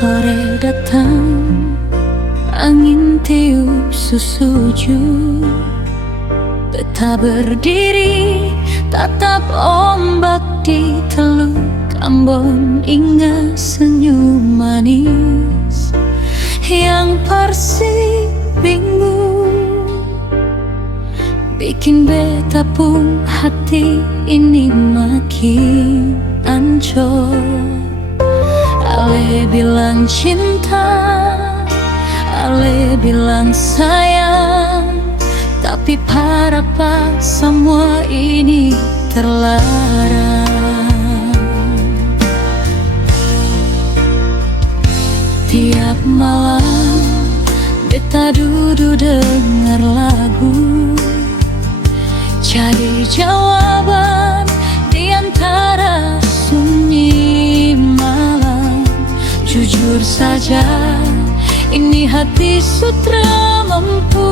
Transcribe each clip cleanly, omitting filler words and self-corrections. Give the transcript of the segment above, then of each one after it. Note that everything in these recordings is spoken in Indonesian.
Sore datang, angin tiup sesuju. Beta berdiri, tatap ombak di teluk Ambon. Ingat senyum manis yang persib bingung, bikin beta pun hati ini makin ancur. Ale bilang cinta, ale bilang sayang, tapi para pas semua ini terlarang. Tiap malam beta duduk dengar lagu, cari jawaban di antara sunyi malam. Jujur saja, ini hati sutra mampu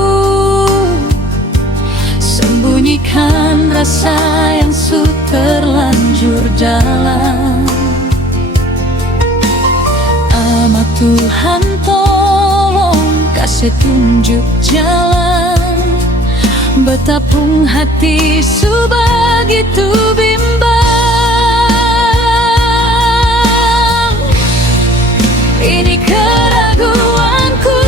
sembunyikan rasa yang terlanjur dalam. Ama Tuhan tolong kasih tunjuk jalan, betapung hati sebegitu bimbang. Ini keraguanku,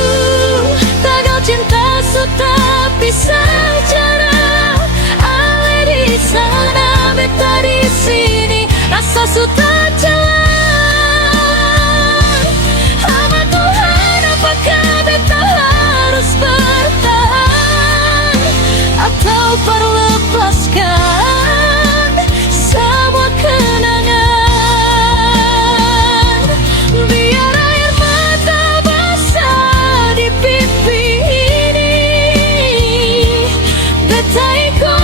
tagal cinta tapi sejarah. Ale di sana, beta di sini, rasa suta jalan. Ama Tuhan, apakah beta harus bertahan atau perlu lepaskan semua kenangan? Biar air mata basah di pipi ini, beta ikut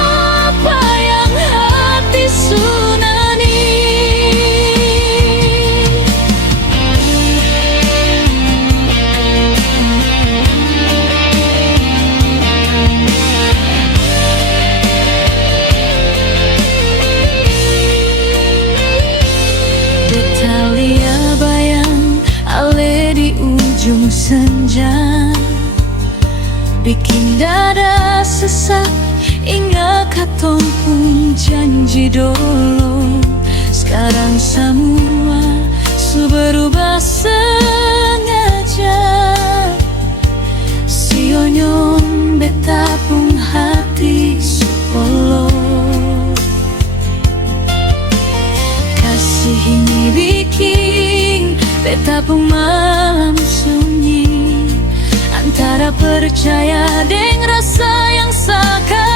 apa yang hati sunani. Betalia bayang ale di ujung senja, bikin dada sesak. Ingat katong pun janji dulu, sekarang semua su berubah sengaja. Sionyong beta pun hati su polo, kasih ini bikin beta pun malam sunyi, antara percaya dengan rasa yang sakit.